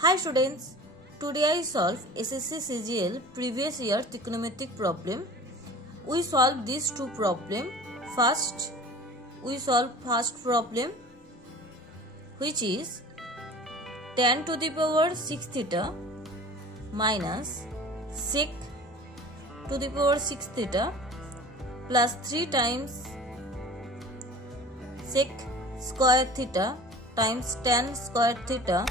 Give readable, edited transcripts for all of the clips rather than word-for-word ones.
Hi students, today I solve SSC CGL previous year trigonometric problem. We solve these two problems. First, we solve first problem, which is tan to the power 6 theta minus sec to the power 6 theta plus 3 times sec square theta times tan square theta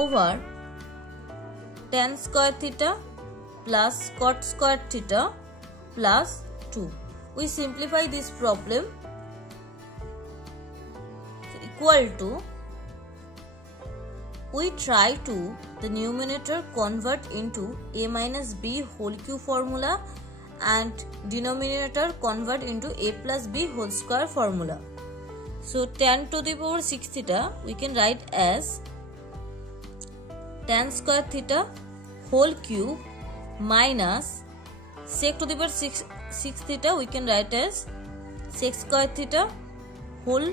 over tan square theta plus cot square theta plus 2. We simplify this problem equal to, we try to the numerator convert into a minus b whole cube formula and denominator convert into a plus b whole square formula. So tan to the power 6 theta we can write as tan square theta whole cube minus sec to the power 6 theta we can write as sec square theta whole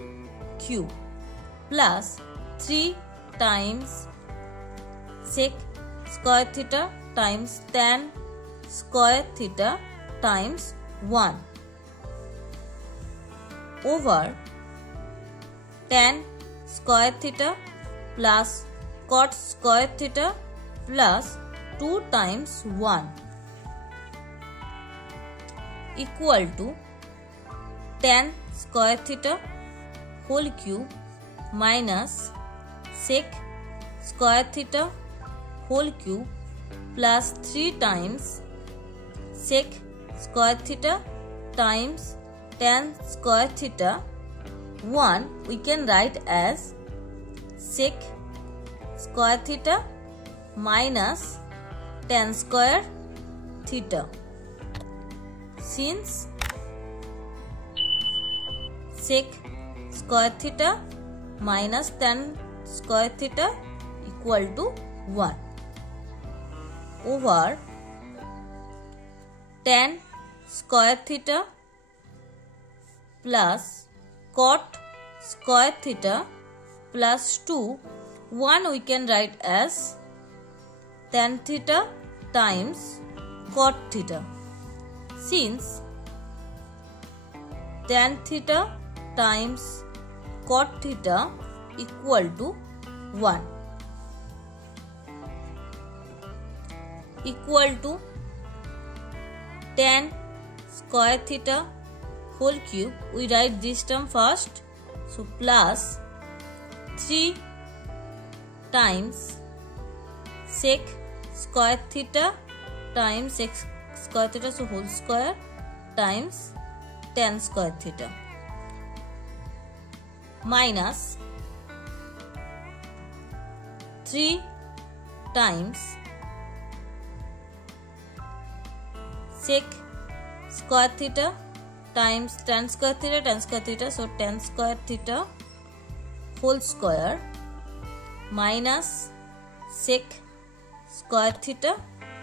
cube plus 3 times sec square theta times tan square theta times 1 over tan square theta plus cot square theta plus 2 times 1 equal to tan square theta whole cube minus sec square theta whole cube plus 3 times sec square theta times tan square theta 1 we can write as sec square theta minus tan square theta. Since sec square theta minus tan square theta equal to 1 over tan square theta plus cot square theta plus 2, 1 we can write as tan theta times cot theta. Since tan theta times cot theta equal to 1 equal to tan square theta whole cube, we write this term first, so plus 3 times sec square theta times sec square theta, so whole square times tan square theta minus 3 times sec square theta times tan square theta, so tan square theta whole square minus sec square theta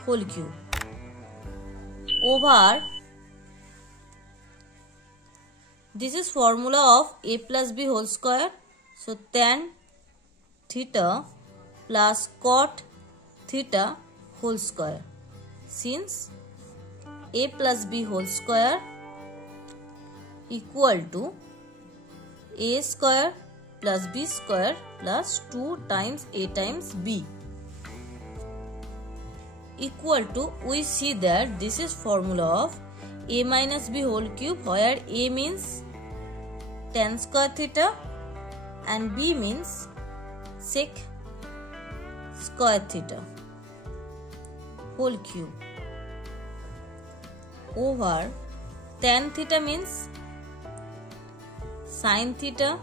whole cube over, this is formula of a plus b whole square, so tan theta plus cot theta whole square. Since a plus b whole square equal to a square plus b square plus 2 times a times b equal to, we see that this is formula of a minus b whole cube, where a means tan square theta and b means sec square theta whole cube over tan theta means sin theta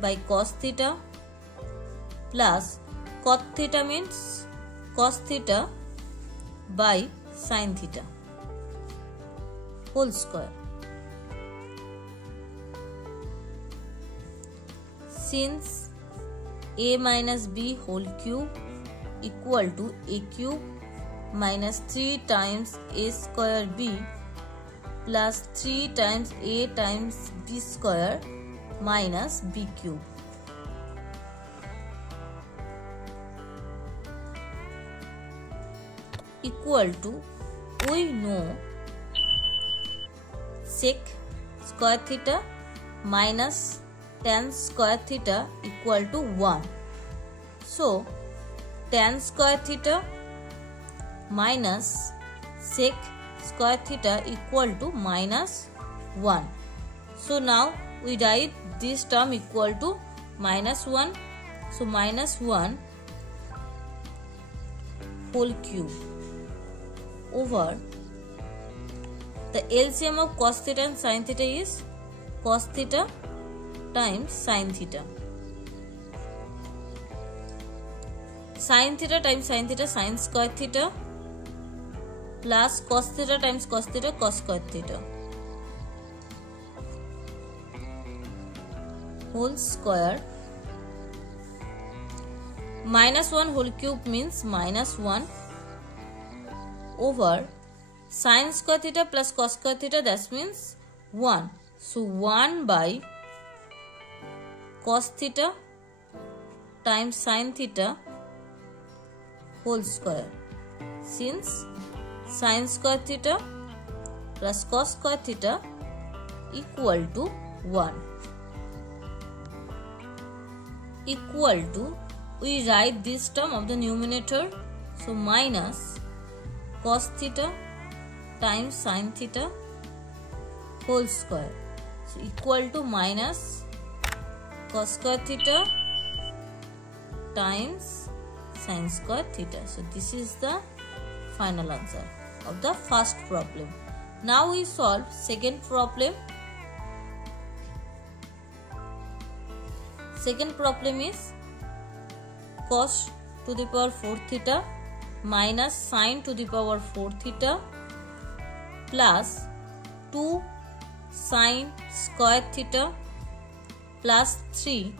by cos theta plus cot theta means cos theta by sin theta whole square. Since a minus b whole cube equal to a cube minus 3 times a square b plus 3 times a times b square minus b cube equal to, we know sec square theta minus tan square theta equal to 1. So tan square theta minus sec square theta equal to minus 1. So now we write this term equal to minus 1. So minus 1 whole cube over the LCM of cos theta and sin theta is cos theta times sin theta. Sin theta times sin theta, sin square theta, plus cos theta times cos theta, cos square theta, whole square. Minus 1 whole cube means minus 1 over sin square theta plus cos square theta, that means 1. So 1 by cos theta times sin theta whole square, since sin square theta plus cos square theta equal to 1, equal to, we write this term of the numerator, so minus cos theta times sin theta whole square, so equal to minus cos square theta times sin square theta. So this is the final answer of the first problem. Now we solve second problem. Second problem is cos to the power 4 theta minus sin to the power 4 theta plus 2 sin square theta plus 3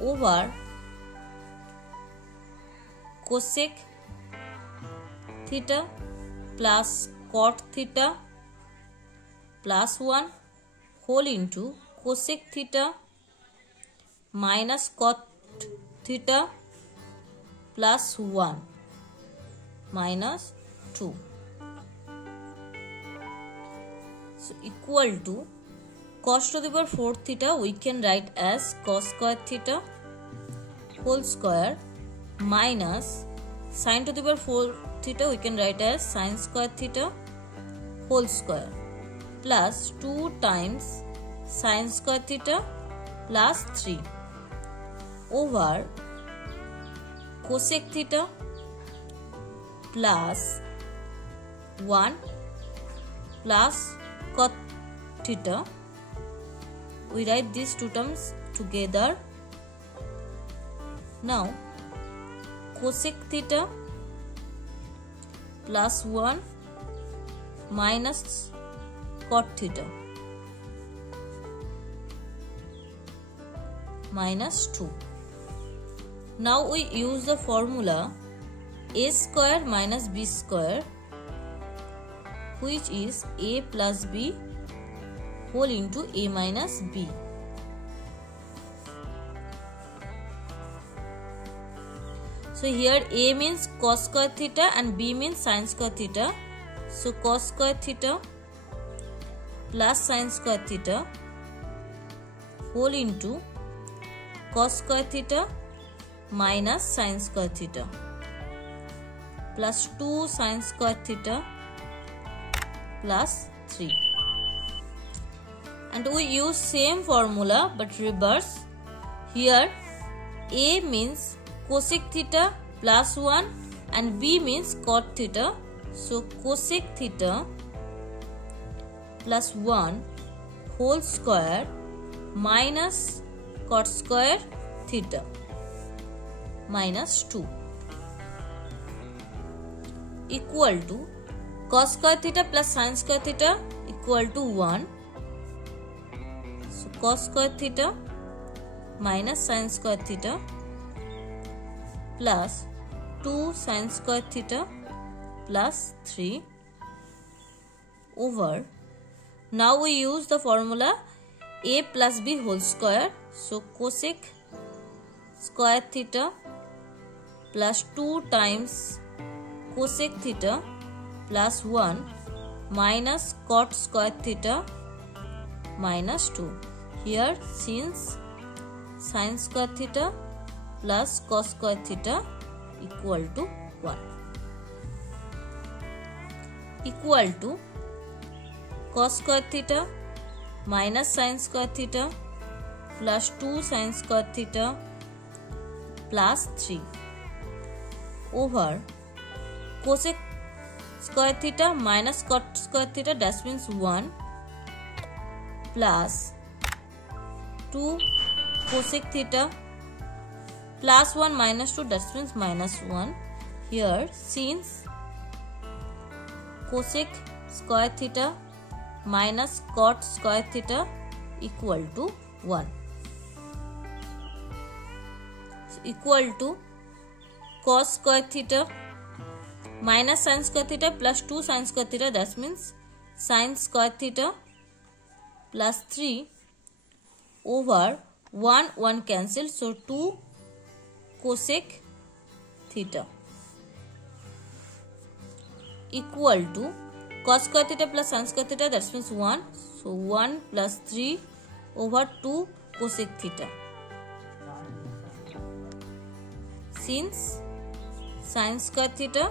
over cosec theta plus cot theta plus 1 whole into cosec theta minus cot theta plus 1 minus 2. So equal to cos to the power 4 theta we can write as cos square theta whole square minus sin to the power 4 theta we can write as sin square theta whole square plus 2 times sin square theta plus 3 over cosec theta plus 1 plus cot theta. We write these two terms together. Now cosec theta plus 1 minus cot theta minus 2. Now we use the formula a square minus b square, which is a plus b whole into a minus b. So here a means cos square theta and b means sin square theta. So cos square theta plus sin square theta whole into cos square theta minus sin square theta plus 2 sin square theta plus 3. And we use same formula but reverse. Here a means cosec theta plus 1 and b means cot theta. So cosec theta plus 1 whole square minus cot square theta minus 2 equal to cos square theta plus sin square theta equal to 1. So cos square theta minus sin square theta plus 2 sin square theta plus 3 over, now we use the formula a plus b whole square. So cosec square theta plus 2 times cosec theta plus 1 minus cot square theta minus 2. Here since sin square theta plus cos square theta equal to 1 equal to cos square theta minus sin square theta plus 2 sin square theta plus 3 over cosec square theta minus cot square theta, that means 1, plus 2 cosec theta plus 1 minus 2, that means minus 1. Here since cosec square theta minus cot square theta equal to 1 equal to cos square theta minus sin square theta plus 2 sin square theta, that means sin square theta plus 3 over 1 cancel, so 2 cosec theta equal to cos square theta plus sin square theta, that means 1, so 1 plus 3 over 2 cosec theta. Since sin square theta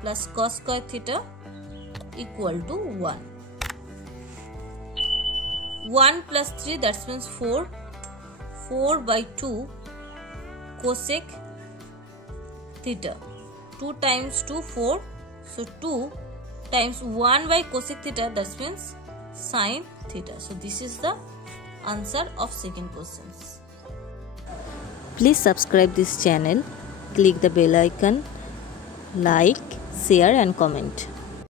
plus cos square theta equal to 1. 1 plus 3, that means 4. 4 by 2 cosec theta. 2 times 2, 4. So 2 times 1 by cosec theta, that means sin theta. So this is the answer of second questions. Please subscribe this channel, click the bell icon, like, share and comment.